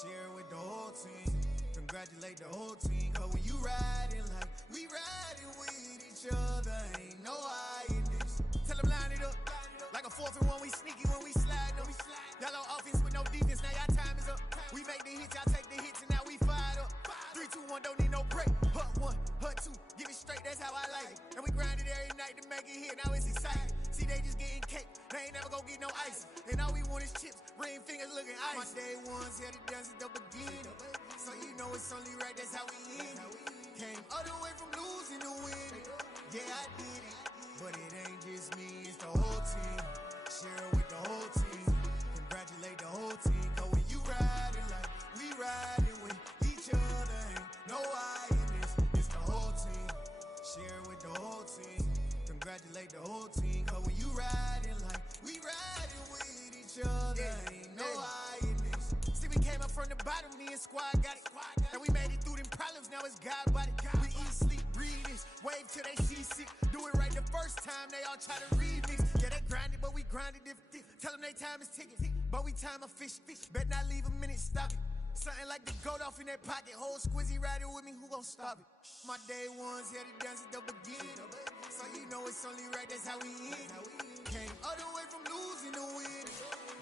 Share it with the whole team. Congratulate the whole team. Cause when you riding like we riding with each other, ain't no hiding this. Tell them line it up. Like a 4th and 1, we sneaky when we slide them. Yellow offense with no defense, now y'all time is up. We make the hits, y'all take the hits, and now we fired up. 3, 2, 1, don't need no break. Hut 1, hut 2, give it straight, that's how I like it. And we grind it every night to make it hit, now it's exciting. See, they just getting cake, they ain't never gonna get no ice. And all we want is chips, ring fingers looking ice. My day ones here to dance at the beginning. So you know it's only right, that's how we end it. Came all the way from losing to winning. Yeah, I did it. But it ain't just me, it's the whole team. Share it with the whole team. Congratulate the whole team. Cause when you riding like we riding with each other, ain't no hiding. It's the whole team. Share it with the whole team. Congratulate the whole team. Cause when you riding like we riding with each other, ain't no hiding. See, we came up from the bottom, me and squad got it. And we made it through them problems, now it's God body. We eat, sleep, breathe this. Wave till they see sick. Do it right the first time, they all try to remix. Yeah, they grinded, but we grinded different. Tell them they time is ticking, but we time a fish. Bet not leave a minute, stop it. Something like the goat off in that pocket. Whole squizzy riding with me, who gon' stop it? My day ones here to dance at the beginning. So you know it's only right, that's how we end it. Came all the way from losing to winning.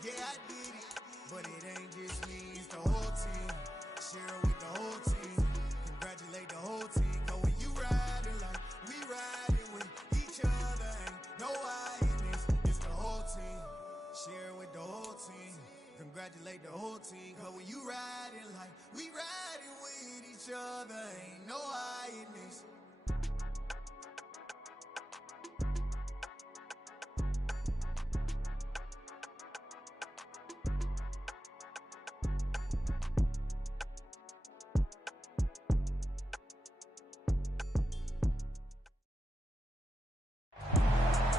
Yeah, I did it. But it ain't just me, it's the whole team. Share it with the whole team. Congratulate the whole team. Cause when you riding like we riding with each other, ain't no hiding. It's the whole team. Share it with the whole team. Congratulate the whole team. Cause when you riding like we riding with each other, ain't no hiding.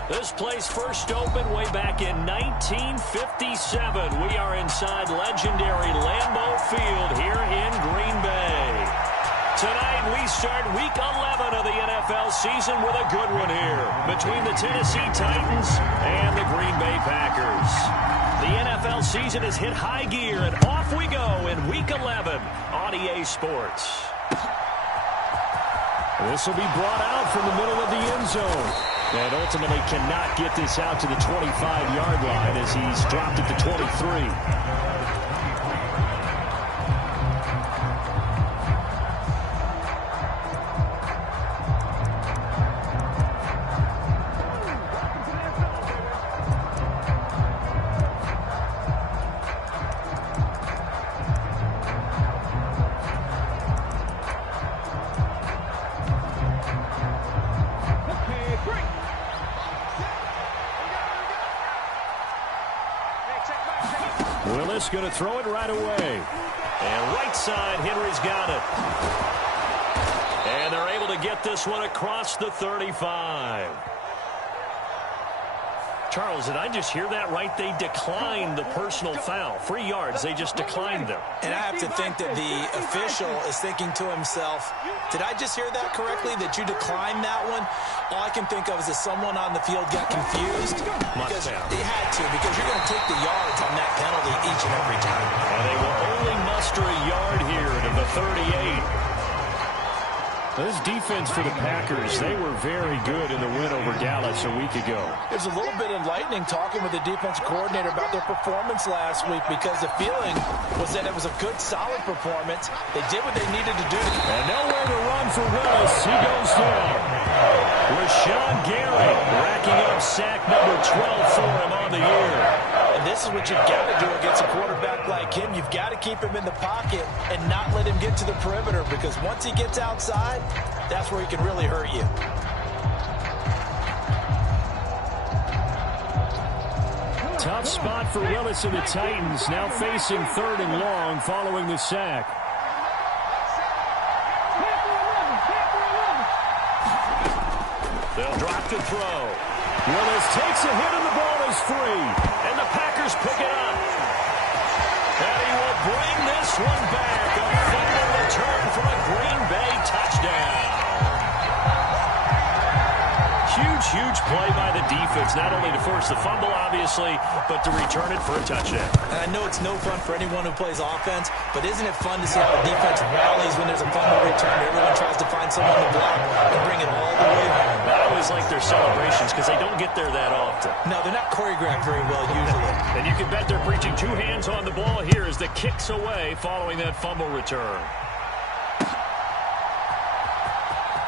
This place first opened way back in 1957. We are inside legendary Lambeau Field here in Green Bay. Tonight we start Week 11 of the NFL season with a good one here between the Tennessee Titans and the Green Bay Packers. The NFL season has hit high gear, and off we go in Week 11 on EA Sports. This will be brought out from the middle of the end zone. And ultimately cannot get this out to the 25-yard line as he's dropped it to 23. Willis going to throw it right away. And right side, Henry's got it. And they're able to get this one across the 35. Charles, did I just hear that right? They declined the personal foul. 3 yards, they just declined them. And I have to think that the official is thinking to himself, did I just hear that correctly, that you declined that one? All I can think of is that someone on the field got confused. Because they had to, because you're going to take the yards on that penalty each and every time. And they will only muster a yard here to the 38. This defense for the Packers, they were very good in the win over Dallas a week ago. It was a little bit enlightening talking with the defense coordinator about their performance last week, because the feeling was that it was a good, solid performance. They did what they needed to do. And nowhere to run for Willis. He goes down. Rashawn Gary racking up sack number 12 for him on the year. And this is what you've got to do against a quarterback like him. You've got to keep him in the pocket and not let him get to the perimeter, because once he gets outside, that's where he can really hurt you. Tough spot for Willis and the Titans, now facing 3rd and long following the sack. They'll drop to throw. Willis takes a hit and the ball is free. And the Packers pick it up. And he will bring this one back. A final return for a Green Bay touchdown. Huge huge play by the defense, not only to force the fumble, obviously, but to return it for a touchdown. And I know it's no fun for anyone who plays offense, but isn't it fun to see how the defense rallies when there's a fumble return? Everyone tries to find someone to block and bring it all the way home. I always like their celebrations because they don't get there that often. No, they're not choreographed very well usually. And you can bet they're preaching two hands on the ball here as the kick's away following that fumble return.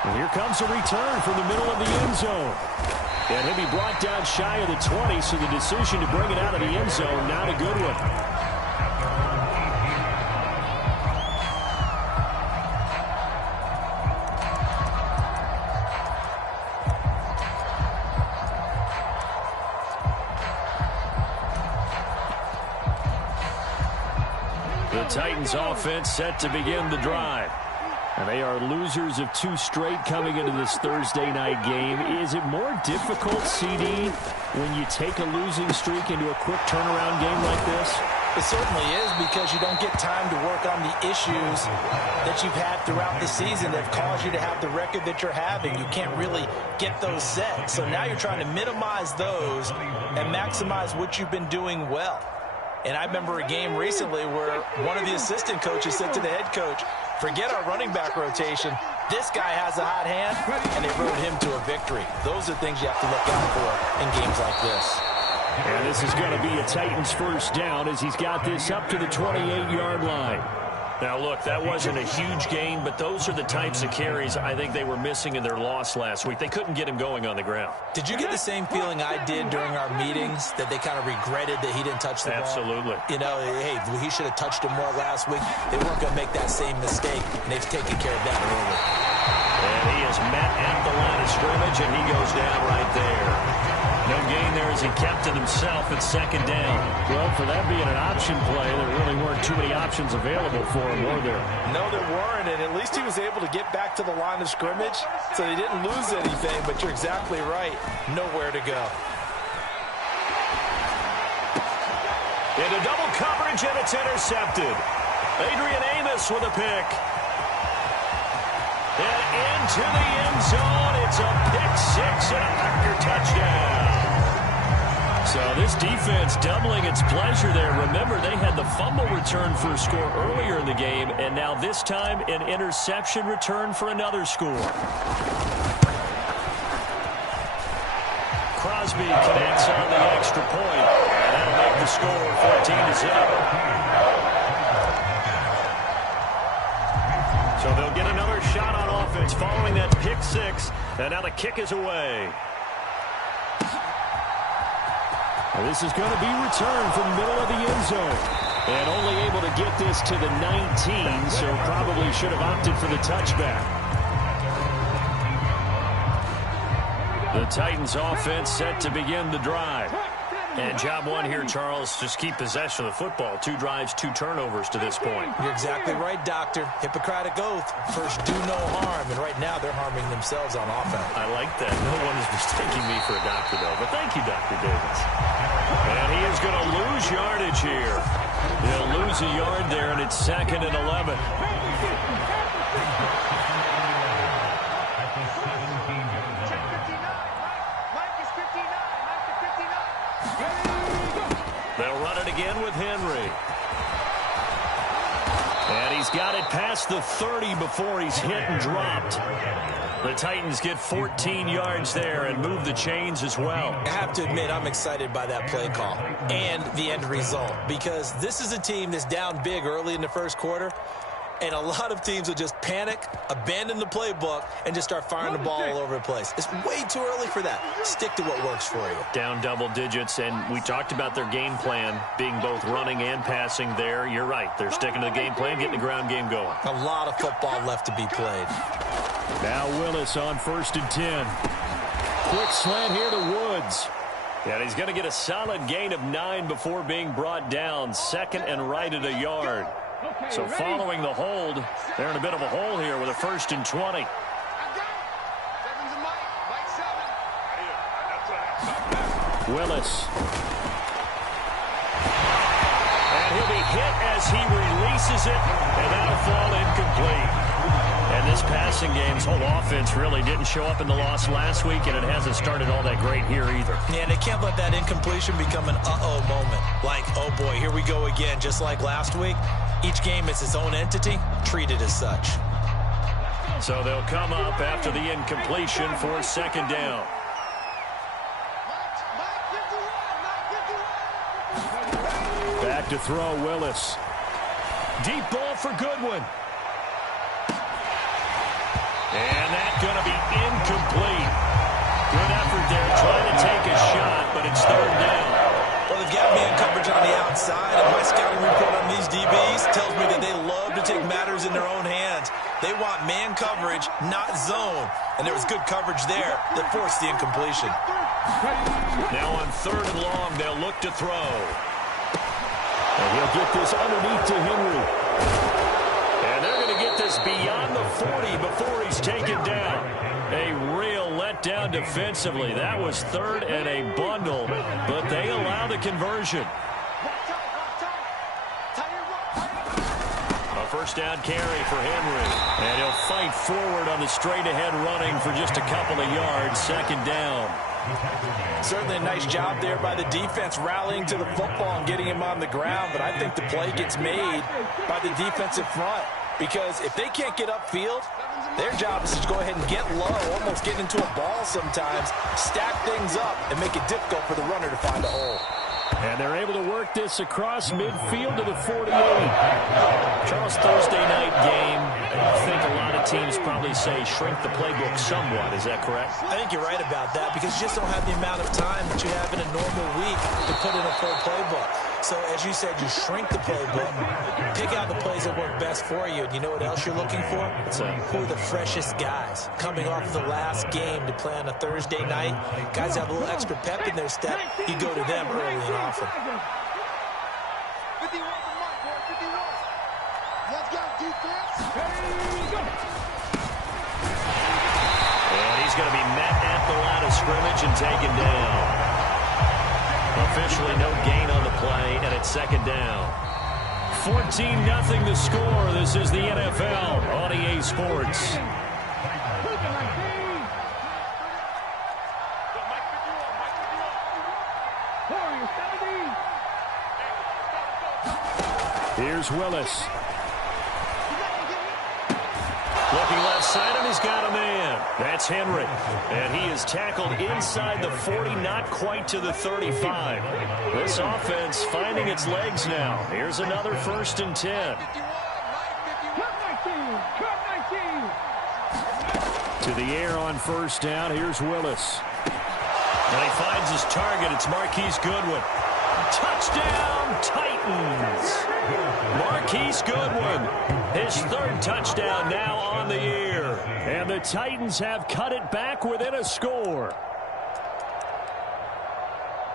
And here comes a return from the middle of the end zone. And he'll be brought down shy of the 20, so the decision to bring it out of the end zone, not a good one. The Titans offense set to begin the drive. And they are losers of 2 straight coming into this Thursday night game. Is it more difficult, CD, when you take a losing streak into a quick turnaround game like this? It certainly is, because you don't get time to work on the issues that you've had throughout the season that have caused you to have the record that you're having. You can't really get those set. So now you're trying to minimize those and maximize what you've been doing well. And I remember a game recently where one of the assistant coaches said to the head coach, forget our running back rotation. This guy has a hot hand, and they rode him to a victory. Those are things you have to look out for in games like this. And this is going to be a Titans first down as he's got this up to the 28-yard line. Now, look, that wasn't a huge gain, but those are the types of carries I think they were missing in their loss last week. They couldn't get him going on the ground. Did you get the same feeling I did during our meetings, that they kind of regretted that he didn't touch the ball? Absolutely. You know, hey, he should have touched him more last week. They weren't going to make that same mistake, and they've taken care of that early. And he is met at the line of scrimmage, and he goes down right there. No gain there as he kept it himself at second down. Well, for that being an option play, there really weren't too many options available for him, were there? No, there weren't, and at least he was able to get back to the line of scrimmage, so he didn't lose anything, but you're exactly right. Nowhere to go. Into double coverage, and it's intercepted. Adrian Amos with a pick. And into the end zone. It's a pick six and a Packer touchdown. So this defense doubling its pleasure there. Remember, they had the fumble return for a score earlier in the game, and now this time an interception return for another score. Crosby connects on the extra point, and that'll make the score 14-0. So they'll get another shot on offense following that pick six, and now the kick is away. And this is going to be returned from the middle of the end zone. And only able to get this to the 19, so probably should have opted for the touchback. The Titans offense set to begin the drive. And job one here, Charles, just keep possession of the football. 2 drives, 2 turnovers to this point. You're exactly right, Doctor. Hippocratic oath. First, do no harm. And right now, they're harming themselves on offense. I like that. No one is mistaking me for a doctor, though. But thank you, Dr. Davis. And he is going to lose yardage here. He'll lose a yard there, and it's 2nd and 11. They'll run it again with Henry. And he's got it past the 30 before he's hit and dropped. The Titans get 14 yards there and move the chains as well. I have to admit, I'm excited by that play call and the end result, because this is a team that's down big early in the first quarter, and a lot of teams will just panic, abandon the playbook, and just start firing the ball all over the place. It's way too early for that. Stick to what works for you. Down double digits, and we talked about their game plan being both running and passing there. You're right. They're sticking to the game plan, getting the ground game going. A lot of football left to be played. Now Willis on 1st and 10. Quick slant here to Woods. And he's going to get a solid gain of 9 before being brought down. 2nd and right at a yard. So following the hold, they're in a bit of a hole here with a 1st and 20. Willis. And he'll be hit as he releases it, and that'll fall incomplete. And this passing game. His whole offense really didn't show up in the loss last week, and it hasn't started all that great here either. Yeah, and they can't let that incompletion become an uh-oh moment. Like, oh boy, here we go again, just like last week. Each game is its own entity, treated as such. So they'll come up after the incompletion for second down. Back to throw, Willis. Deep ball for Goodwin. And that's going to be incomplete. Good effort there, trying to take a shot, but it's third down. Well, they've got man coverage on the outside, and my scouting report on these DBs tells me that they love to take matters in their own hands. They want man coverage, not zone. And there was good coverage there that forced the incompletion. Now on third and long, they'll look to throw. And he'll get this underneath to Henry. And they're going to get this beyond the 40 before he's taken down. A real letdown defensively. That was third and a bundle, but they allow the conversion. A first down carry for Henry. And he'll fight forward on the straight-ahead running for just a couple of yards. Second down. Certainly a nice job there by the defense rallying to the football and getting him on the ground, but I think the play gets made by the defensive front because if they can't get upfield, their job is to go ahead and get low, almost get into a ball sometimes, stack things up, and make it difficult for the runner to find a hole. And they're able to work this across midfield to the 48. Charles, Thursday night game, I think a lot of teams probably say shrink the playbook somewhat. Is that correct? I think you're right about that because you just don't have the amount of time that you have in a normal week to put in a full playbook. So, as you said, you shrink the playbook, pick out the plays that work best for you, and you know what else you're looking for? Who are the freshest guys coming off of the last game to play on a Thursday night? Guys have a little extra pep in their step. You go to them early and often. And he's going to be met at the line of scrimmage and taken down. Officially no gain on the play, and it's second down. 14-0 the score. This is the NFL on EA Sports. Here's Willis. Looking left side, and he's got a man. That's Henry. And he is tackled inside the 40, not quite to the 35. This offense finding its legs now. Here's another 1st and 10. To the air on first down. Here's Willis. And he finds his target. It's Marquise Goodwin. Touchdown, Titans. Marquise Goodwin, his 3rd touchdown now on the year. And the Titans have cut it back within a score.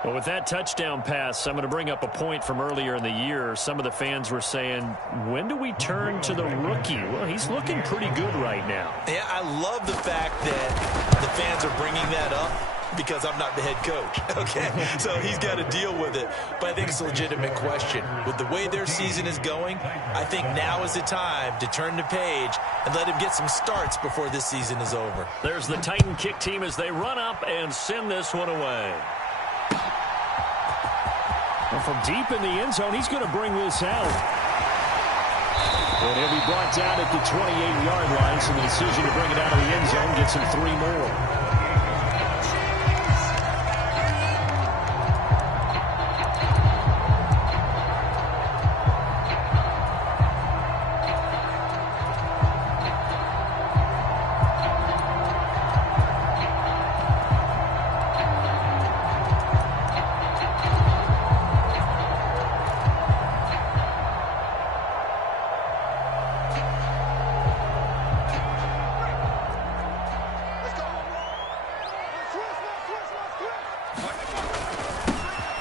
Well, with that touchdown pass, I'm going to bring up a point from earlier in the year. Some of the fans were saying, when do we turn to the rookie? Well, he's looking pretty good right now. Yeah, I love the fact that the fans are bringing that up because I'm not the head coach, okay? So he's got to deal with it. But I think it's a legitimate question. With the way their season is going, I think now is the time to turn the page and let him get some starts before this season is over. There's the Titan kick team as they run up and send this one away. And from deep in the end zone, he's going to bring this out. And he'll be brought down at the 28-yard line, so the decision to bring it out of the end zone gets him 3 more.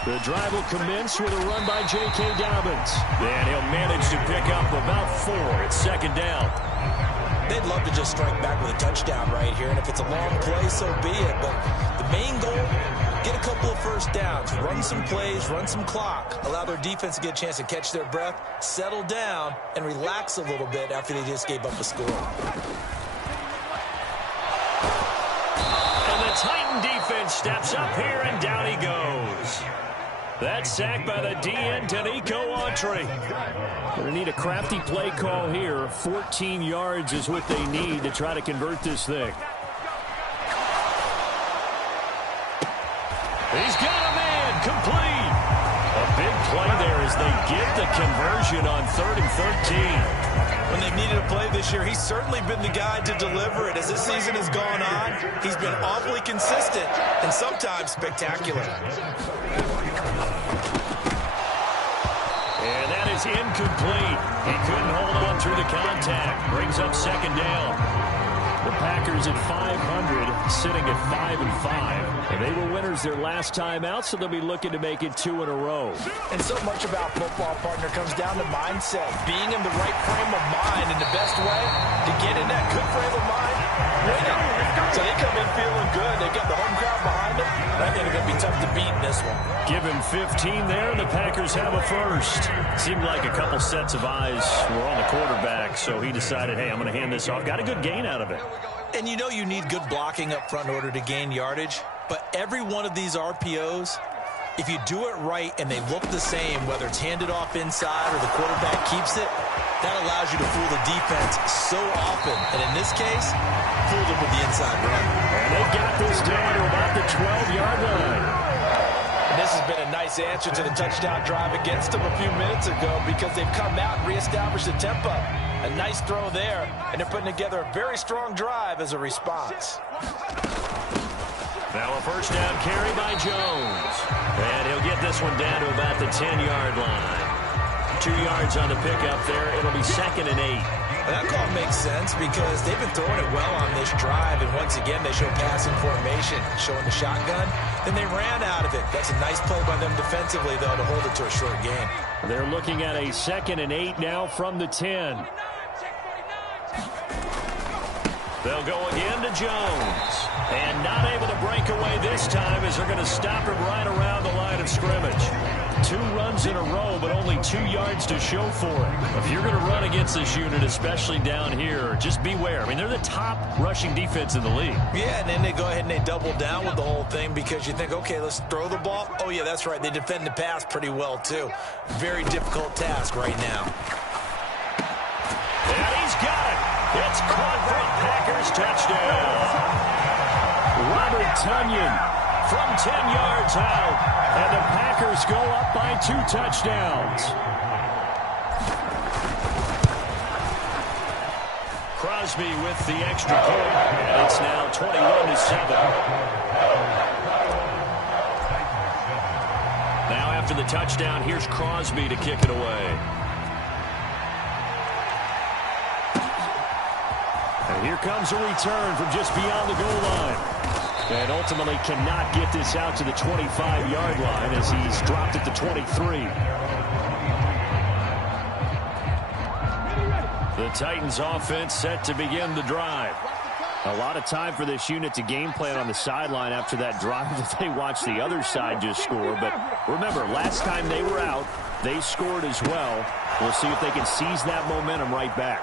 The drive will commence with a run by J.K. Dobbins. And he'll manage to pick up about 4. It's second down. They'd love to just strike back with a touchdown right here. And if it's a long play, so be it. But the main goal, get a couple of first downs, run some plays, run some clock, allow their defense to get a chance to catch their breath, settle down, and relax a little bit after they just gave up a score. Titan defense steps up here, and down he goes. That sack by the DN, Danico Autry. Going to need a crafty play call here. 14 yards is what they need to try to convert this thing. He's got a man, complete. A big play there as they get the conversion on 3rd and 13. When they've needed a play this year, he's certainly been the guy to deliver it. As this season has gone on, he's been awfully consistent and sometimes spectacular. And that is incomplete. He couldn't hold on through the contact. Brings up 2nd down. The Packers at 500, sitting at 5-5. And they were winners their last time out, so they'll be looking to make it 2 in a row. And so much about football, partner, comes down to mindset. Being in the right frame of mind, and the best way to get in that good frame of mind, winning. So they come in feeling good. They got the home crowd behind them. I think it's going to be tough to beat in this one. Give him 15 there, and the Packers have a first. Seemed like a couple sets of eyes were on the quarterback, so he decided, hey, I'm going to hand this off. Got a good gain out of it. And you know you need good blocking up front in order to gain yardage. But every one of these RPOs, if you do it right and they look the same, whether it's handed off inside or the quarterback keeps it, that allows you to fool the defense so often. And in this case, fooled them with the inside run. And they've got this down to about the 12-yard line. And this has been a nice answer to the touchdown drive against them a few minutes ago because they've come out and reestablished the tempo. A nice throw there, and they're putting together a very strong drive as a response. Now a first down carry by Jones. And he'll get this one down to about the 10-yard line. 2 yards on the pickup there. It'll be 2nd and 8. That call makes sense because they've been throwing it well on this drive, and once again they show passing formation, showing the shotgun. Then they ran out of it. That's a nice play by them defensively, though, to hold it to a short game. They're looking at a 2nd and 8 now from the 10. They'll go again to Jones. And not able to break away this time as they're going to stop him right around the line of scrimmage. 2 runs in a row, but only 2 yards to show for it. If you're going to run against this unit, especially down here, just beware. I mean, they're the top rushing defense in the league. Yeah, and then they go ahead and they double down with the whole thing because you think, okay, let's throw the ball. Oh, yeah, that's right. They defend the pass pretty well, too. Very difficult task right now. And he's got it. It's caught for a Packers touchdown. Robert Tonyan from 10 yards out. And the Packers go up by 2 touchdowns. Crosby with the extra point. And it's now 21-7. Now after the touchdown, here's Crosby to kick it away. And here comes a return from just beyond the goal line. And ultimately cannot get this out to the 25-yard line as he's dropped at the 23. The Titans offense set to begin the drive. A lot of time for this unit to game plan on the sideline after that drive that they watched the other side just score. But remember, last time they were out, they scored as well. We'll see if they can seize that momentum right back.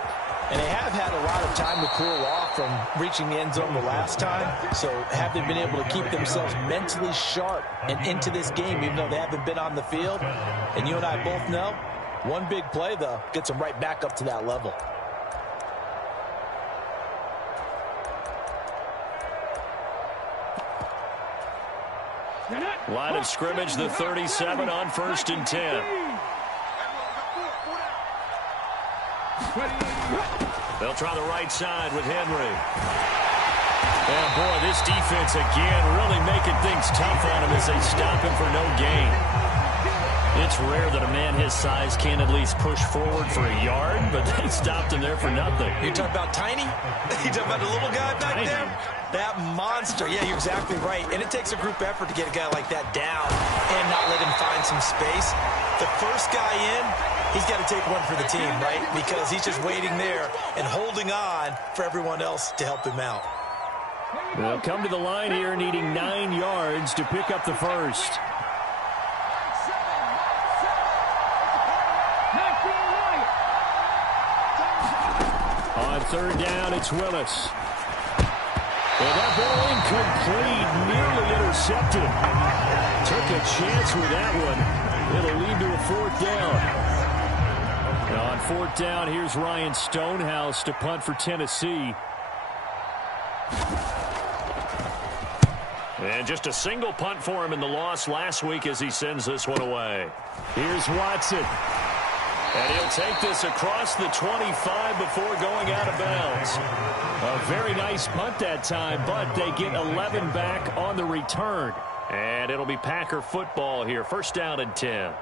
And they have had a lot of time to cool off from reaching the end zone the last time. So have they been able to keep themselves mentally sharp and into this game, even though they haven't been on the field? And you and I both know, one big play, though, gets them right back up to that level. Line of scrimmage, the 37 on 1st and 10. They'll try the right side with Henry. And boy, this defense again really making things tough on him as they stop him for no gain. It's rare that a man his size can at least push forward for a yard, but they stopped him there for nothing. You're talking about Tiny? You're talking about the little guy back there? That monster. Yeah, you're exactly right. And it takes a group effort to get a guy like that down and not let him find some space. The first guy in, he's got to take one for the team, right? Because he's just waiting there and holding on for everyone else to help him out. They'll come to the line here needing 9 yards to pick up the first. On 3rd down, it's Willis. And that ball incomplete, nearly intercepted. Took a chance with that one. It'll lead to a 4th down. Now on 4th down, here's Ryan Stonehouse to punt for Tennessee. And just a single punt for him in the loss last week as he sends this one away. Here's Watson. And he'll take this across the 25 before going out of bounds. A very nice punt that time, but they get 11 back on the return. And it'll be Packer football here. 1st down and 10.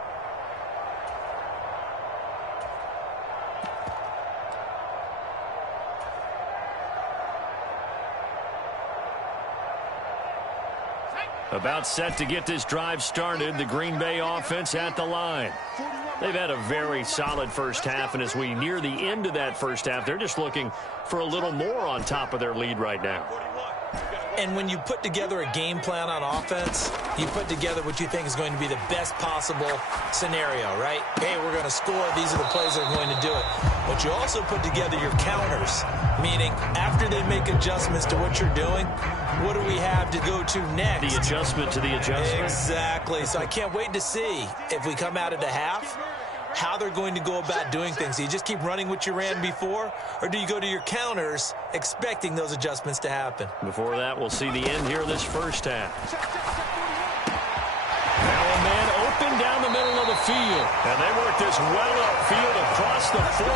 About set to get this drive started, the Green Bay offense at the line. They've had a very solid first half, and as we near the end of that first half, they're just looking for a little more on top of their lead right now. And when you put together a game plan on offense, you put together what you think is going to be the best possible scenario, right? Hey, we're going to score. These are the plays that are going to do it. But you also put together your counters, meaning after they make adjustments to what you're doing, what do we have to go to next? The adjustment to the adjustment. Exactly. So I can't wait to see if we come out of the half, how they're going to go about doing things. Do you just keep running what you ran before, or do you go to your counters expecting those adjustments to happen? Before that, we'll see the end here of this first half. Now a man open down the middle of the field. And they work this well upfield across the 45.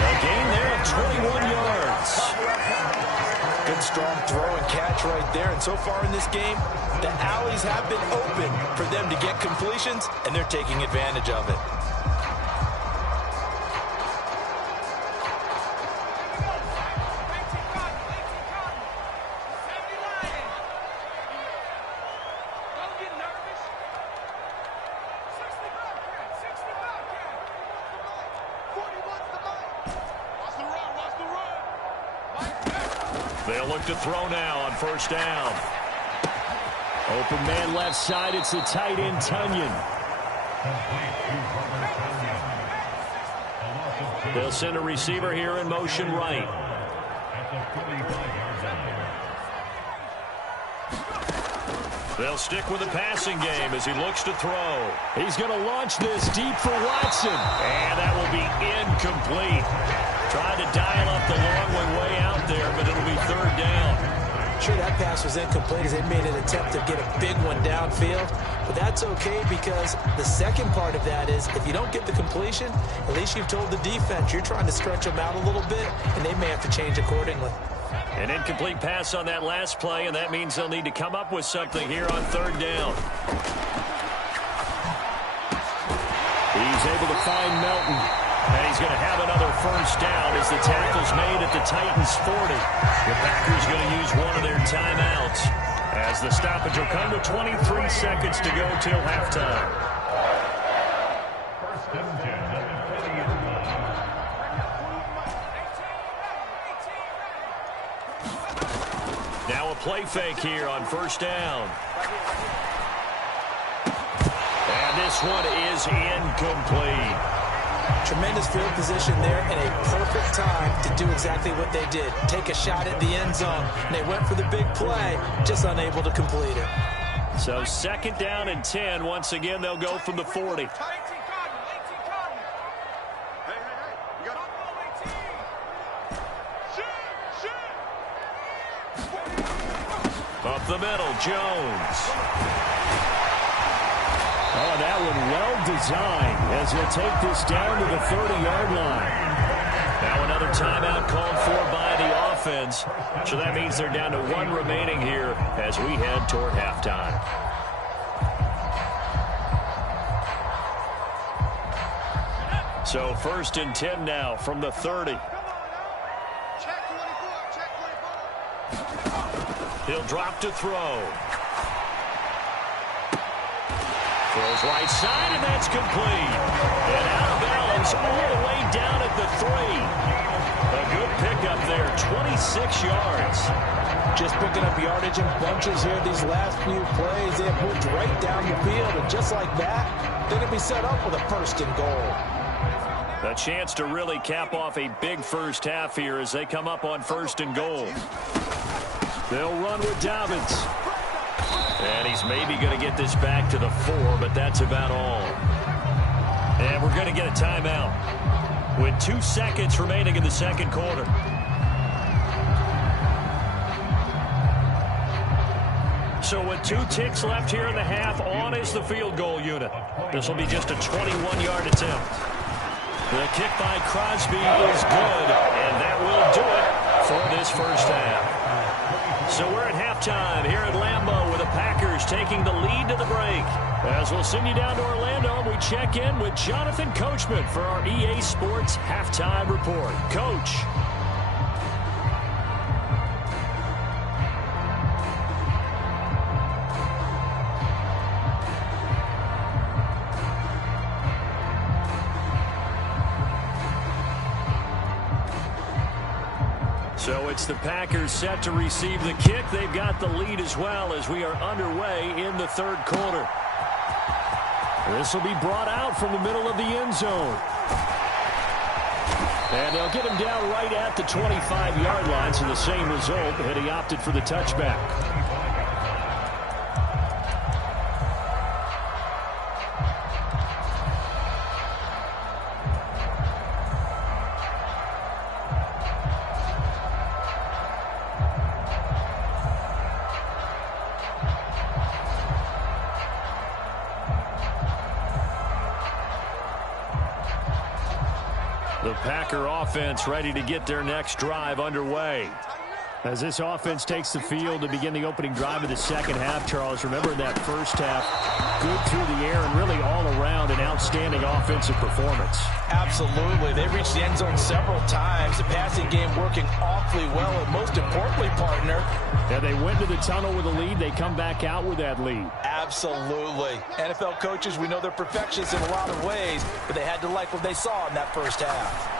A gain there of 21 yards. Good strong throw and catch right there. And so far in this game, the alleys have been open for them to get completions, and they're taking advantage of it. They'll look to throw now on 1st down. Open man left side. It's the tight end, Tunyon. They'll send a receiver here in motion right. They'll stick with the passing game as he looks to throw. He's going to launch this deep for Watson. And that will be incomplete. Tried to dial up the long one way out there, but it'll be 3rd down. Sure, that pass was incomplete as they made an attempt to get a big one downfield. But that's okay because the second part of that is if you don't get the completion, at least you've told the defense you're trying to stretch them out a little bit, and they may have to change accordingly. An incomplete pass on that last play, and that means they'll need to come up with something here on 3rd down. He's able to find Melton. And he's going to have another 1st down as the tackle's made at the Titans' 40. The Packers going to use one of their timeouts as the stoppage will come with 23 seconds to go till halftime. Now a play fake here on 1st down. And this one is incomplete. Tremendous field position there and a perfect time to do exactly what they did. Take a shot at the end zone. And they went for the big play, just unable to complete it. So 2nd down and 10. Once again, they'll go from the 40. Up the middle, Jones. Oh, that one well designed as he'll take this down to the 30-yard line. Now another timeout called for by the offense. So that means they're down to 1 remaining here as we head toward halftime. So 1st and 10 now from the 30. He'll drop to throw. Throws right side, and that's complete. And out of bounds all the way down at the 3. A good pickup there, 26 yards. Just picking up yardage in bunches here these last few plays. They have moved right down the field, and just like that, they're going to be set up with a 1st and goal. A chance to really cap off a big first half here as they come up on 1st and goal. They'll run with Dobbins. And he's maybe going to get this back to the 4, but that's about all. And we're going to get a timeout with 2 seconds remaining in the second quarter. So with 2 ticks left here in the half, on is the field goal unit. This will be just a 21-yard attempt. The kick by Crosby is good, and that will do it for this first half. So we're at halftime here at Lambeau with the Packers taking the lead to the break. As we'll send you down to Orlando, we check in with Jonathan Coachman for our EA Sports Halftime Report. Coach. So it's the Packers set to receive the kick. They've got the lead as well as we are underway in the third quarter. This will be brought out from the middle of the end zone. And they'll get him down right at the 25-yard line, so the same result, and he opted for the touchback. The Packer offense ready to get their next drive underway. As this offense takes the field to begin the opening drive of the second half, Charles, remember that first half, good through the air and really all around an outstanding offensive performance. Absolutely. They reached the end zone several times. The passing game working awfully well, and most importantly, partner. Yeah, they went to the tunnel with a lead. They come back out with that lead. Absolutely. NFL coaches, we know they're perfectionists in a lot of ways, but they had to like what they saw in that first half.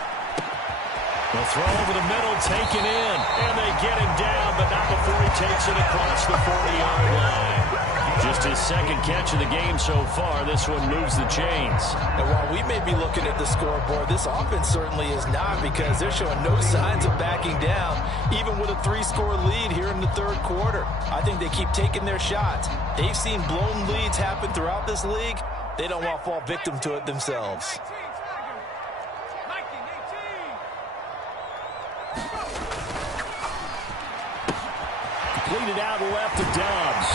They'll throw over the middle, taken in, and they get him down, but not before he takes it across the 40-yard line. Just his second catch of the game so far. This one moves the chains. And while we may be looking at the scoreboard, this offense certainly is not, because they're showing no signs of backing down, even with a 3-score lead here in the third quarter. I think they keep taking their shots. They've seen blown leads happen throughout this league. They don't want to fall victim to it themselves. Completed out left to Dobbs.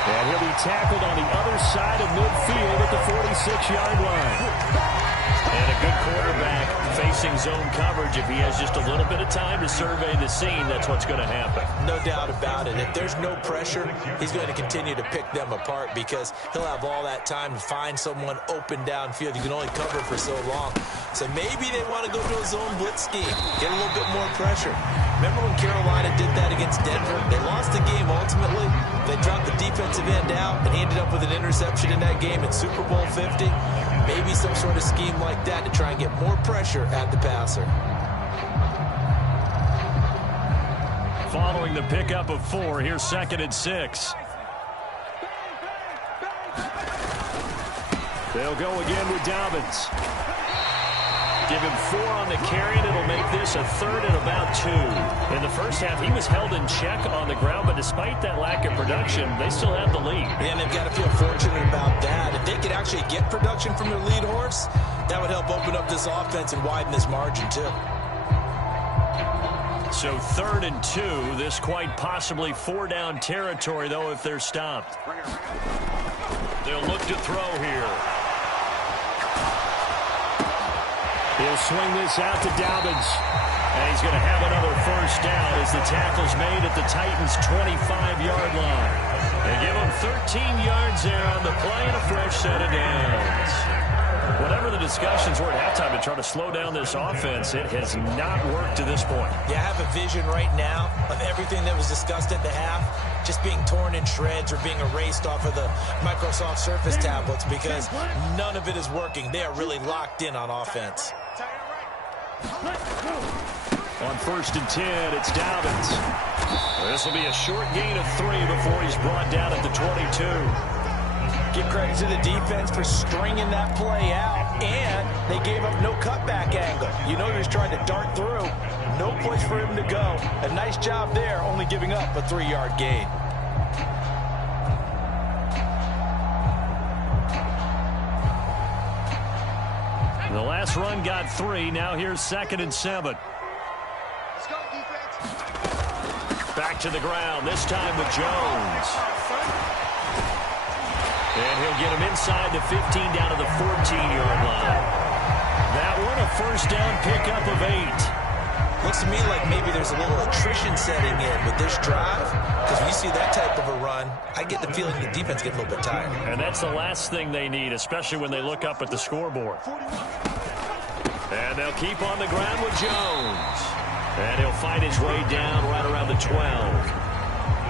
And he'll be tackled on the other side of midfield at the 46-yard line. And a good quarterback facing zone coverage. If he has just a little bit of time to survey the scene, that's what's going to happen. No doubt about it. If there's no pressure, he's going to continue to pick them apart, because he'll have all that time to find someone open downfield. You can only cover for so long. So maybe they want to go to a zone blitz scheme, get a little bit more pressure. Remember when Carolina did that against Denver? They lost the game ultimately. They dropped the defensive end out, and he ended up with an interception in that game in Super Bowl 50. Maybe some sort of scheme like that to try and get more pressure at the passer. Following the pickup of 4, here's 2nd and 6. They'll go again with Dobbins. Give him 4 on the carry, and it'll make this a 3rd and about 2. In the first half, he was held in check on the ground, but despite that lack of production, they still have the lead. And they've got to feel fortunate about that. If they could actually get production from their lead horse, that would help open up this offense and widen this margin, too. So 3rd and 2, this quite possibly 4-down territory, though, if they're stopped. They'll look to throw here. He'll swing this out to Dobbins. And he's going to have another first down as the tackle's made at the Titans' 25-yard line. They give him 13 yards there on the play and a fresh set of downs. Whatever the discussions were at halftime to try to slow down this offense, it has not worked to this point. Yeah, I have a vision right now of everything that was discussed at the half just being torn in shreds or being erased off of the Microsoft Surface tablets, because none of it is working. They are really locked in on offense. On 1st and 10, it's Dobbins. This will be a short gain of 3 before he's brought down at the 22. Give credit to the defense for stringing that play out. And they gave up no cutback angle. You know, he's trying to dart through. No place for him to go. A nice job there, only giving up a 3-yard gain. The last run got 3. Now here's 2nd and 7. Let's go, defense. Back to the ground, this time with Jones. And he'll get him inside the 15 down to the 14-yard line. That one a first down pickup of 8. Looks to me like maybe there's a little attrition setting in with this drive. Because when you see that type of a run, I get the feeling the defense gets a little bit tired. And that's the last thing they need, especially when they look up at the scoreboard. And they'll keep on the ground with Jones. And he'll find his way down right around the 12.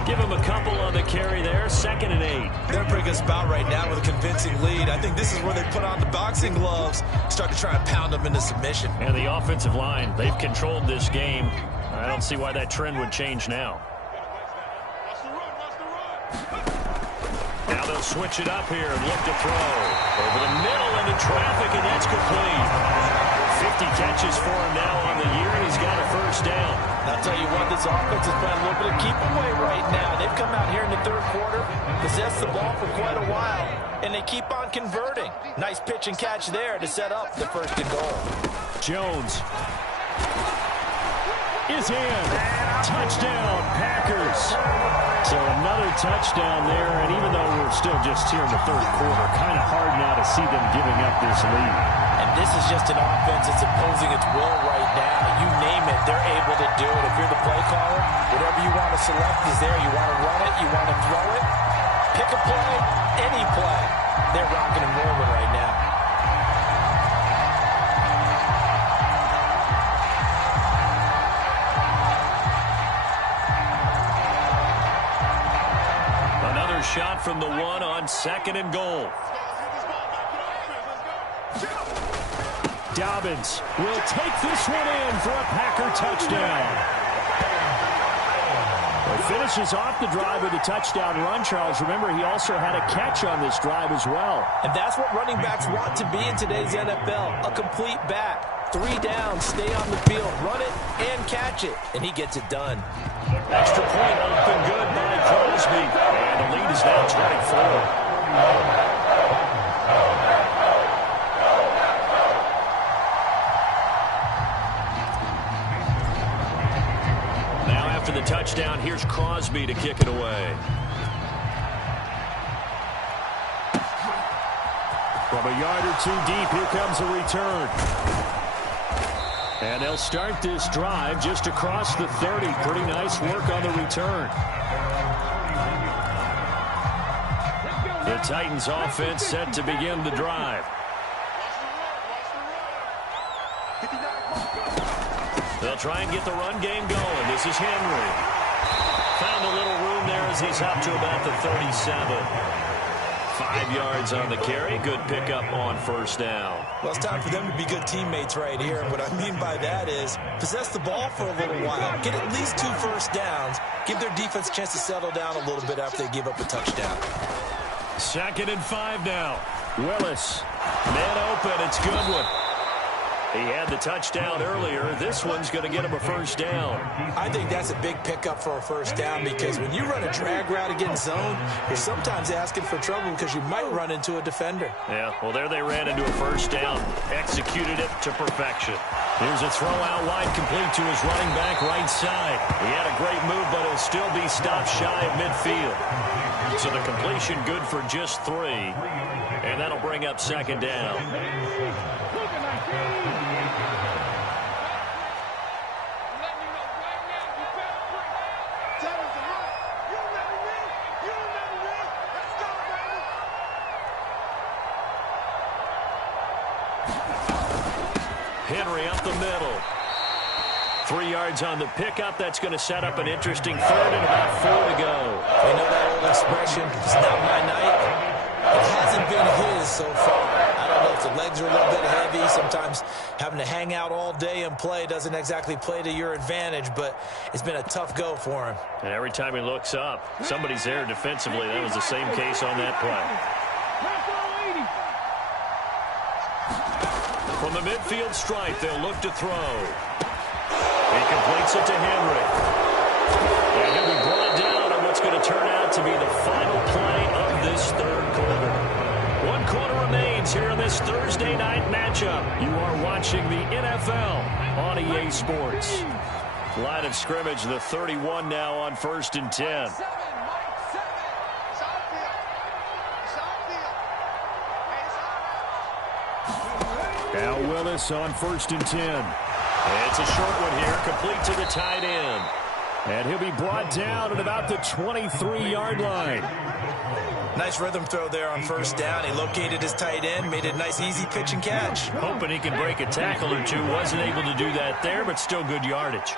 Give him a couple on the carry there, 2nd and 8. They're in a pretty good spot right now with a convincing lead. I think this is where they put on the boxing gloves, start to try and pound them into submission. And the offensive line, they've controlled this game. I don't see why that trend would change now. Now they'll switch it up here and look to throw. Over the middle into traffic, and that's complete. 50 catches for him now on the year, and he's got a first down. I'll tell you what, this offense is playing a little bit of keep away right now. They've come out here in the 3rd quarter, possessed the ball for quite a while, and they keep on converting. Nice pitch and catch there to set up the 1st and goal. Jones is in. Touchdown, Packers. So another touchdown there, and even though we're still just here in the 3rd quarter, kind of hard now to see them giving up this lead. And this is just an offense that's imposing its will right now. You name it, they're able to do it. If you're the play caller, whatever you want to select is there. You want to run it, you want to throw it. Pick a play, any play. They're rocking and rolling right now. Another shot from the 1 on 2nd and goal. Dobbins will take this one in for a Packer touchdown. He finishes off the drive with a touchdown run, Charles. Remember, he also had a catch on this drive as well. And that's what running backs want to be in today's NFL, a complete back. 3 downs, stay on the field, run it, and catch it. And he gets it done. Extra point open good by Crosby. And the lead is now 24. After the touchdown, here's Crosby to kick it away. From a yard or 2 deep, here comes a return. And they'll start this drive just across the 30. Pretty nice work on the return. The Titans offense set to begin the drive. They'll try and get the run game going. This is Henry. Found a little room there as he's up to about the 37. 5 yards on the carry. Good pickup on first down. Well, it's time for them to be good teammates right here. What I mean by that is possess the ball for a little while. Get at least 2 first downs. Give their defense a chance to settle down a little bit after they give up a touchdown. 2nd and 5 now. Willis. Man open. It's Goodwin. He had the touchdown earlier. This one's going to get him a first down. I think that's a big pickup for a first down because when you run a drag route against zone, you're sometimes asking for trouble because you might run into a defender. Yeah, well, there they ran into a first down. Executed it to perfection. Here's a throw out wide complete to his running back right side. He had a great move, but he'll still be stopped shy of midfield. So the completion good for just 3. And that'll bring up 2nd down. Henry up the middle. 3 yards on the pickup. That's going to set up an interesting 3rd and about 4 to go. You know that old expression, it's not my night. It hasn't been his so far. I don't know if the legs are a little bit heavy. Sometimes having to hang out all day and play doesn't exactly play to your advantage, but it's been a tough go for him. And every time he looks up, somebody's there defensively. That was the same case on that play. the midfield stripe, they'll look to throw. He completes it to Henry. And he'll be brought down on what's going to turn out to be the final play of this third quarter. 1 quarter remains here in this Thursday night matchup. You are watching the NFL on EA Sports. Line of scrimmage, the 31 now on 1st and 10. Now Willis on 1st and 10. It's a short one here, complete to the tight end. And he'll be brought down at about the 23-yard line. Nice rhythm throw there on 1st down. He located his tight end, made it a nice, easy pitch and catch. Hoping he can break a tackle or two. Wasn't able to do that there, but still good yardage.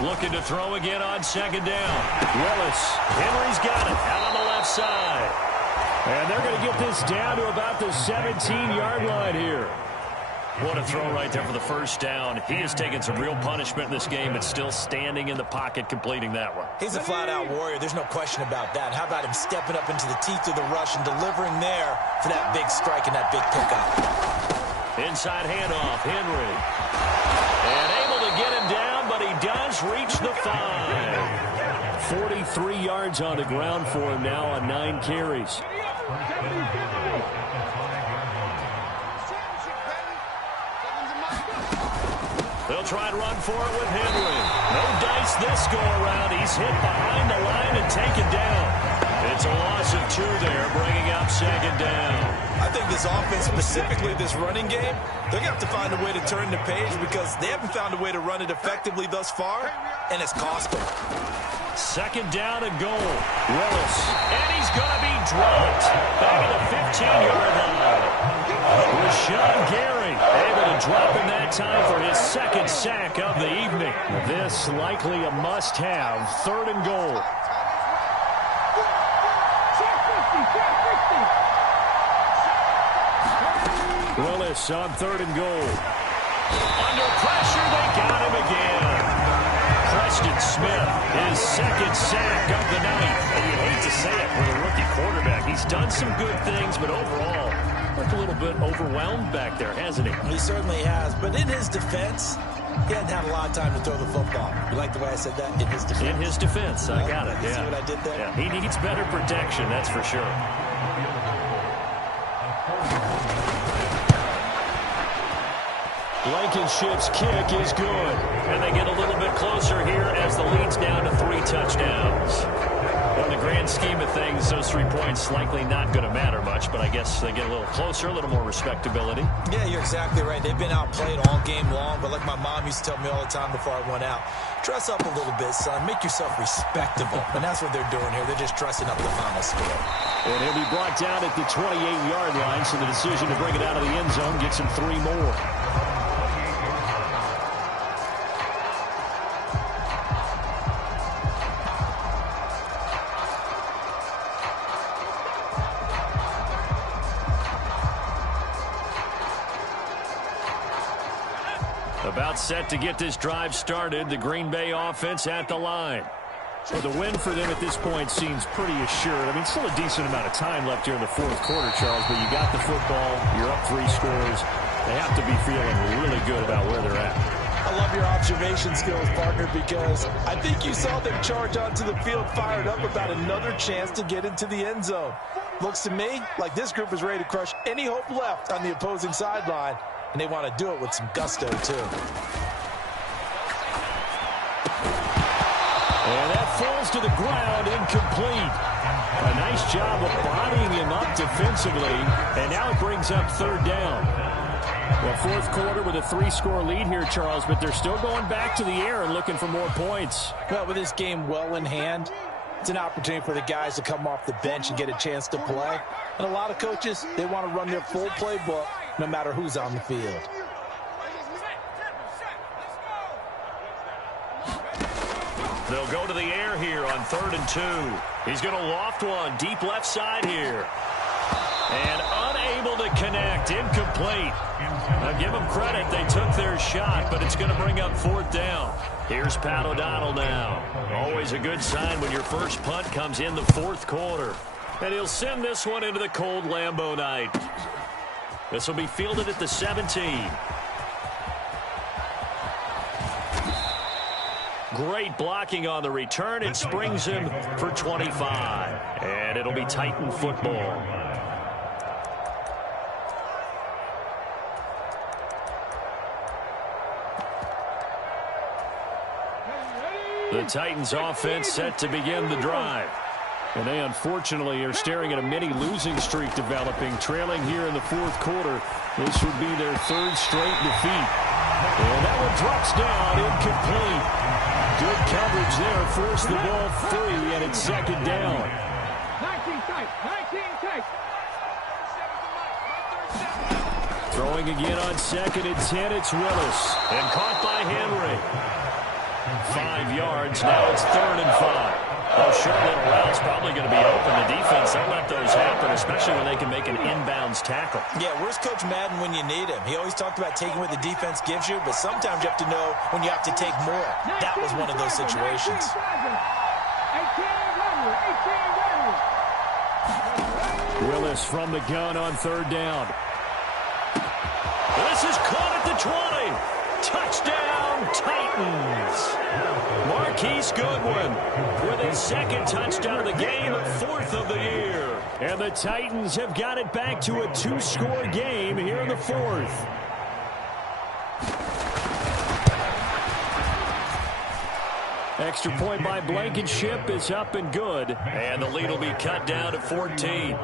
Looking to throw again on 2nd down. Willis. Henry's got it out on the left side. And they're going to get this down to about the 17-yard line here. What a throw right there for the 1st down. He has taken some real punishment in this game, but still standing in the pocket completing that one. He's a flat-out warrior. There's no question about that. How about him stepping up into the teeth of the rush and delivering there for that big strike and that big pickup. Inside handoff, Henry. And able to get him down, but he does reach the 5. 43 yards on the ground for him now on 9 carries. They'll try and run for it with Henry. No dice this go-around. He's hit behind the line and taken down. It's a loss of 2 there, bringing up 2nd down. I think this offense, specifically this running game, they're going to have to find a way to turn the page because they haven't found a way to run it effectively thus far, and it's cost them. 2nd down and goal. Willis. And he's going to be dropped. Back at the 15-yard line. Rashawn Gary able to drop him that time for his 2nd sack of the evening. This likely a must-have. 3rd and goal. Willis on 3rd and goal. Under pressure, they got him again. Preston Smith, his 2nd sack of the night. And you hate to say it for the rookie quarterback. He's done some good things, but overall, looked a little bit overwhelmed back there, hasn't he? He certainly has, but in his defense, he hadn't had a lot of time to throw the football. You like the way I said that? In his defense. In his defense, I got it, yeah. See what I did there? Yeah, he needs better protection, that's for sure. Blankenship's kick is good. And they get a little bit closer here as the lead's down to 3 touchdowns. In the grand scheme of things, those 3 points likely not going to matter much, but I guess they get a little closer, a little more respectability. Yeah, you're exactly right. They've been outplayed all game long, but like my mom used to tell me all the time before I went out, dress up a little bit, son. Make yourself respectable. And that's what they're doing here. They're just dressing up the final score. And he'll be brought down at the 28-yard line, so the decision to bring it out of the end zone gets him 3 more. About set to get this drive started. The Green Bay offense at the line. So the win for them at this point seems pretty assured. I mean, still a decent amount of time left here in the 4th quarter, Charles, but you got the football. You're up 3 scores. They have to be feeling really good about where they're at. I love your observation skills, partner, because I think you saw them charge onto the field fired up about another chance to get into the end zone. Looks to me like this group is ready to crush any hope left on the opposing sideline. And they want to do it with some gusto, too. And that falls to the ground, incomplete. A nice job of bodying him up defensively. And now it brings up 3rd down. Well, 4th quarter with a 3-score lead here, Charles, but they're still going back to the air and looking for more points. Well, with this game well in hand, it's an opportunity for the guys to come off the bench and get a chance to play. And a lot of coaches, they want to run their full playbook no matter who's on the field. They'll go to the air here on 3rd and 2. He's going to loft one deep left side here. And unable to connect. Incomplete. Now give them credit. They took their shot, but it's going to bring up fourth down. Here's Pat O'Donnell now. Always a good sign when your first punt comes in the fourth quarter. And he'll send this one into the cold Lambeau night. This will be fielded at the 17. Great blocking on the return. It springs him for 25. And it'll be Titan football. The Titans offense set to begin the drive. And they unfortunately are staring at a mini losing streak developing, trailing here in the fourth quarter. This would be their third straight defeat. And that one drops down, incomplete. Good coverage there, forced the ball free, and it's second down. 19 tight, 19 tight. Throwing again on second and 10, it's Willis. And caught by Henry. 5 yards, now it's third and 5. Oh, short little route's probably going to be open. The defense, they'll let those happen, especially when they can make an inbounds tackle. Yeah, where's Coach Madden when you need him? He always talked about taking what the defense gives you, but sometimes you have to know when you have to take more. That was one of those situations. 18 Willis from the gun on third down. This is caught at the 20. Touchdown, Titans. Marquise Goodwin with his second touchdown of the game, fourth of the year. And the Titans have got it back to a 2-score game here in the fourth. Extra point by Blankenship is up and good. And the lead will be cut down to 14.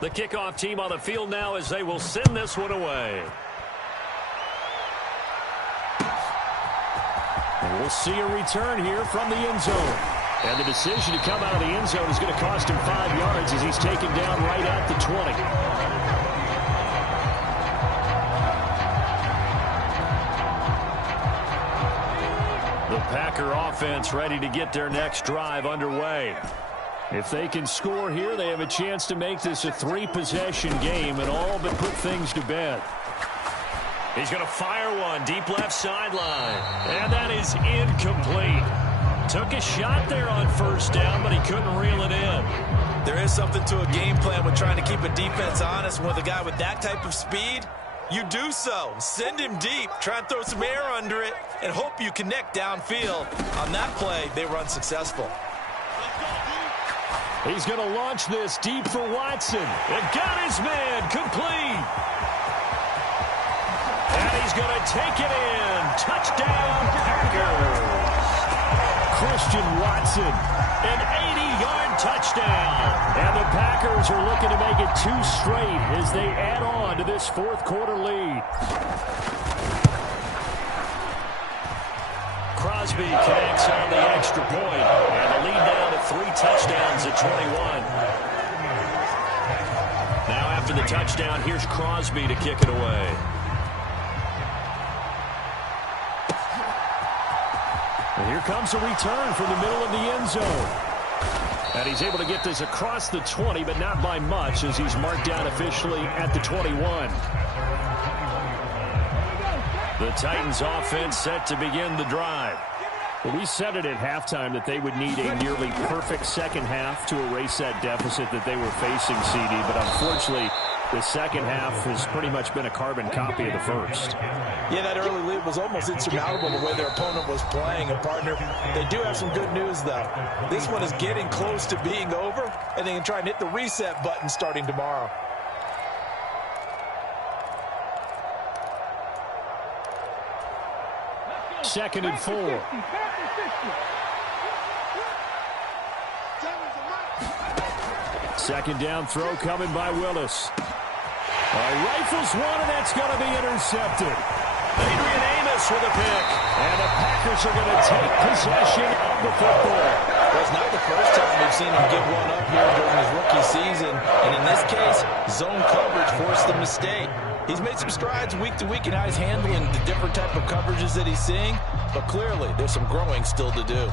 The kickoff team on the field now as they will send this one away. And we'll see a return here from the end zone. And the decision to come out of the end zone is going to cost him 5 yards as he's taken down right at the 20. The Packer offense ready to get their next drive underway. If they can score here, they have a chance to make this a 3-possession game and all but put things to bed. He's going to fire one deep left sideline. And that is incomplete. Took a shot there on first down, but he couldn't reel it in. There is something to a game plan with trying to keep a defense honest. With a guy with that type of speed, you do so. Send him deep. Try and throw some air under it and hope you connect downfield. On that play, they were unsuccessful. He's going to launch this deep for Watson. And got his man complete. And he's going to take it in. Touchdown, Packers. Christian Watson, an 80-yard touchdown. And the Packers are looking to make it 2 straight as they add on to this fourth quarter lead. Crosby connects on the extra point, and the lead down to 3 touchdowns at 21. Now after the touchdown, here's Crosby to kick it away. And here comes a return from the middle of the end zone. And he's able to get this across the 20, but not by much as he's marked down officially at the 21. The Titans offense set to begin the drive. Well, we said it at halftime that they would need a nearly perfect second half to erase that deficit that they were facing, CD. But unfortunately, the second half has pretty much been a carbon copy of the first. Yeah, that early lead was almost insurmountable the way their opponent was playing. And, partner, they do have some good news, though. This one is getting close to being over, and they can try and hit the reset button starting tomorrow. Second and 4. Second down throw coming by Willis. Rifles one, and that's going to be intercepted. Adrian Amos with a pick. And the Packers are going to take possession of the football. Well, it's not the first time we've seen him give one up here during his rookie season. And in this case, zone coverage forced the mistake. He's made some strides week to week in how he's handling the different type of coverages that he's seeing. But clearly, there's some growing still to do.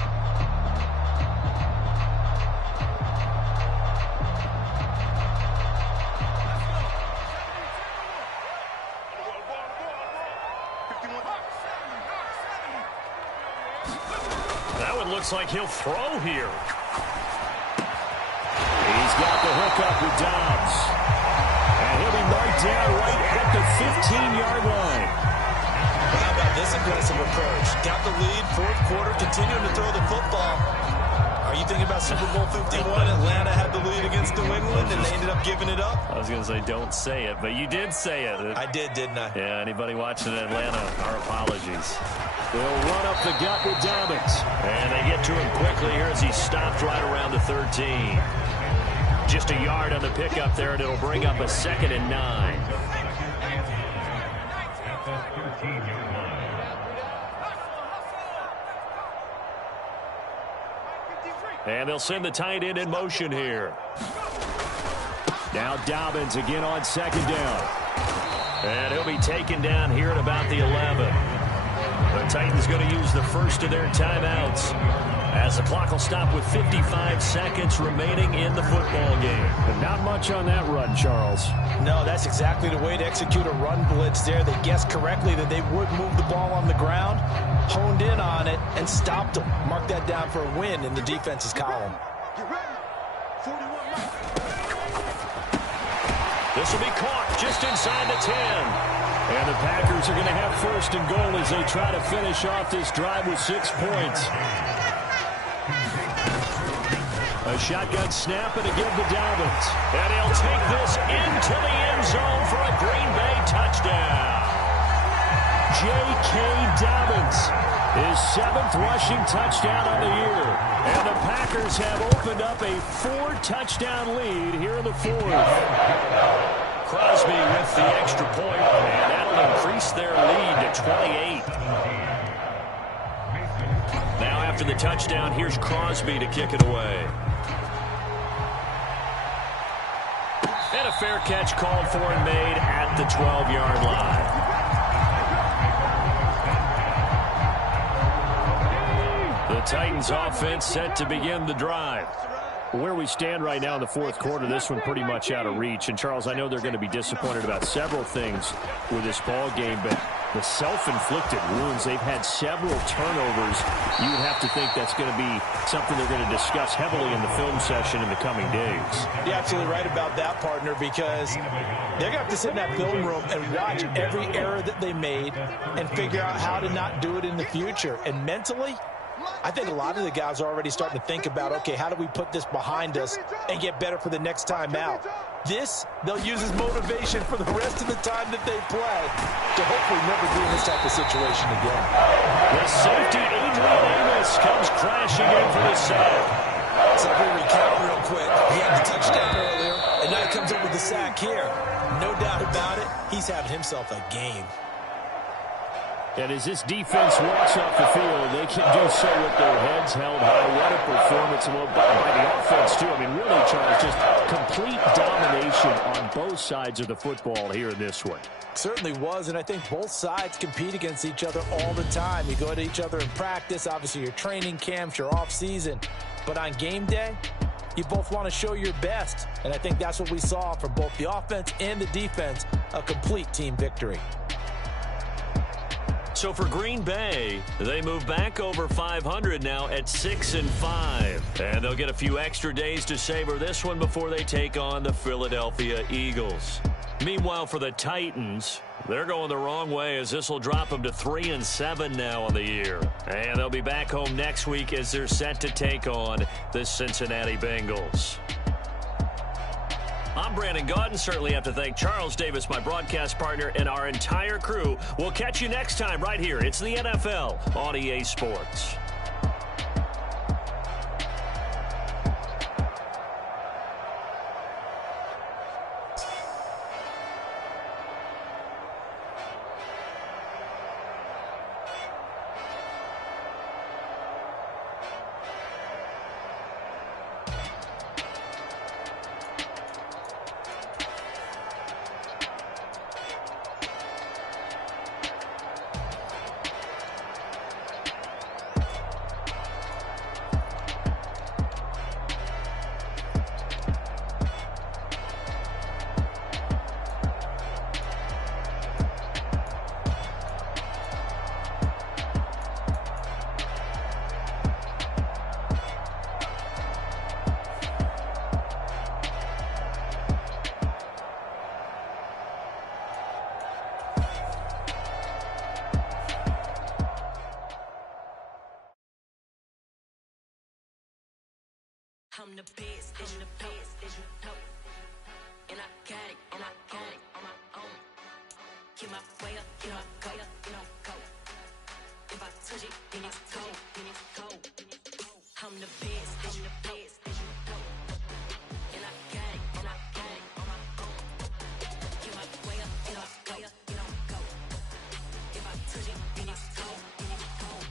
Looks like he'll throw here. He's got the hook up with Dobbs. And he'll be marked down right at the 15-yard line. How about this aggressive approach? Got the lead, fourth quarter, continuing to throw the football. Are you thinking about Super Bowl 51? Atlanta had the lead against New England, and they ended up giving it up? I was going to say, don't say it, but you did say it. I did, didn't I? Yeah, anybody watching Atlanta, our apologies. They'll run up the gut with Dobbins. And they get to him quickly here as he stopped right around the 13. Just a yard on the pickup there, and it'll bring up a 2nd and 9. And they'll send the tight end in motion here. Now Dobbins again on 2nd down. And he'll be taken down here at about the 11. The Titans going to use the first of their timeouts as the clock will stop with 55 seconds remaining in the football game. But not much on that run, Charles. No, that's exactly the way to execute a run blitz there. They guessed correctly that they would move the ball on the ground, honed in on it, and stopped them. Mark that down for a win in the defense's column. This will be caught just inside the 10. And the Packers are going to have 1st and goal as they try to finish off this drive with 6 points. A shotgun snap and a give to Dobbins. And he'll take this into the end zone for a Green Bay touchdown. J.K. Dobbins, his 7th rushing touchdown on the year. And the Packers have opened up a 4-touchdown lead here in the 4th. Crosby with the extra point, and that'll increase their lead to 28. Now after the touchdown, here's Crosby to kick it away. And a fair catch called for and made at the 12-yard line. The Titans offense set to begin the drive. Where we stand right now in the 4th quarter, this one pretty much out of reach. And, Charles, I know they're going to be disappointed about several things with this ball game, but the self-inflicted wounds, they've had several turnovers. You would have to think that's going to be something they're going to discuss heavily in the film session in the coming days. You're absolutely right about that, partner, because they're going to have to sit in that film room and watch every error that they made and figure out how to not do it in the future. And mentally, I think a lot of the guys are already starting to think about, okay, how do we put this behind us and get better for the next time out? This, they'll use as motivation for the rest of the time that they play to hopefully never be in this type of situation again. The safety, Adrian Amos, comes crashing in for the sack. So if we recap real quick, he had the touchdown earlier, and now he comes up with the sack here. No doubt about it, he's having himself a game. And as this defense walks off the field, they can do so with their heads held high. What a performance by the offense, too. I mean, really, Charles, just complete domination on both sides of the football here in this one. Certainly was, and I think both sides compete against each other all the time. You go to each other in practice, obviously your training camps, your off-season. But on game day, you both want to show your best. And I think that's what we saw from both the offense and the defense, a complete team victory. So for Green Bay, they move back over 500 now at 6-5. And they'll get a few extra days to savor this one before they take on the Philadelphia Eagles. Meanwhile, for the Titans, they're going the wrong way as this will drop them to 3-7 now on the year. And they'll be back home next week as they're set to take on the Cincinnati Bengals. I'm Brandon Gaudin. Certainly have to thank Charles Davis, my broadcast partner, and our entire crew. We'll catch you next time right here. It's the NFL on EA Sports. I'm the best, and the best, as you know. And I got it, and I got it on my own. Get my way up, get my go, get my go. If I touch it, then it's cold, then it's cold. I'm the best, and the best, as you know. And I got it, and I got it on my own. Get my way up, get my go, get my go. If I touch it, then it's cold, then it's cold.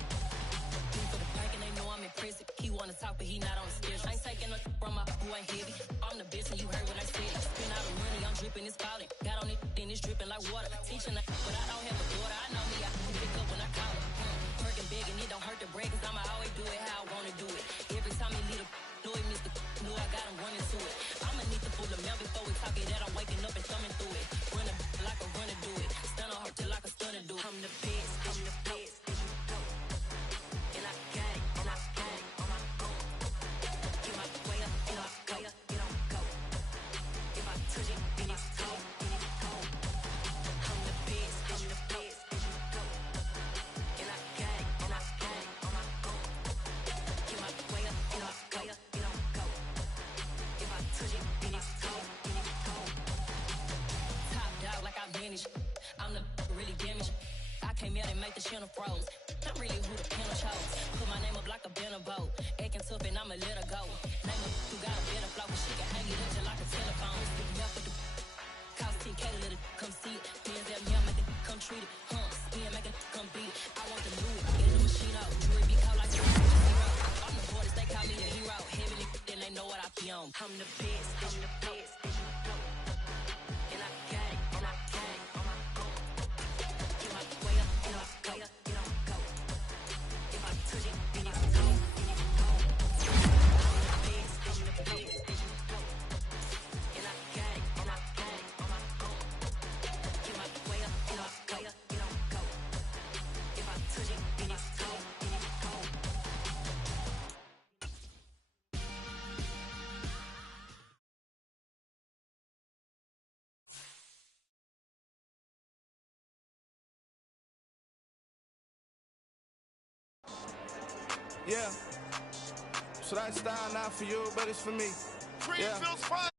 For the bike and they know I'm in prison. He wanna talk, but he not on the schedule. I ain't taking no from my who ain't heavy. I'm the best and you heard what I said. Spend all the money, I'm dripping, it's falling. Got on it, then it's dripping like water. Teaching but I don't have a daughter. I know me, I can pick up when I call her. Working big and it don't hurt the break, cause I'ma always do it how I wanna do it. Every time he lead a know it, Mr. Know I got him running to it. I'ma need to pull the mail before we talk it that I'm waking up and thumbing through it. Run like a runner do it. Stun on her till like a stunner do it. I'm the best, I'm the best, as you know. And I got it, and I got it on my own. Get my way up, get my go, get on go. If I touch it, then it's cold, then it's cold. I'm the best, I'm the best, as you know. And I got it, and I got it on my own. Get my way up, get my go, get on go. If I touch it, then it's cold, then it's cold. Top dog like I manage. I'm the really damaged. I came out and make the channel froze. I'm really who the piano chose. Put my name up like a banner boat. Acting tough and I'ma let her go. Name her who got a better flow, but she can hang it up just like a telephone. Stick me up with the cost 10K to let it come see it. Bands that yeah, make it come treat it. Spin, make it come beat it. I want the new it. Get the machine out. Jewelry be called like a hero. I'm the boys, they call me the hero. Heavenly, then they know what I be on. I'm the best, I'm the best, as you know. And I got it, and I got it on my own. Get my way up, get my go, get on go. If I touch it, then it's cold, then it's cold. I'm the best, I'm the best, as you know. And I got it, and I got it on my own. Get my way up, get my go, get on go. If I touch it, then it's cold, then it's cold. Yeah. So that style not for you, but it's for me. Greenville's fine.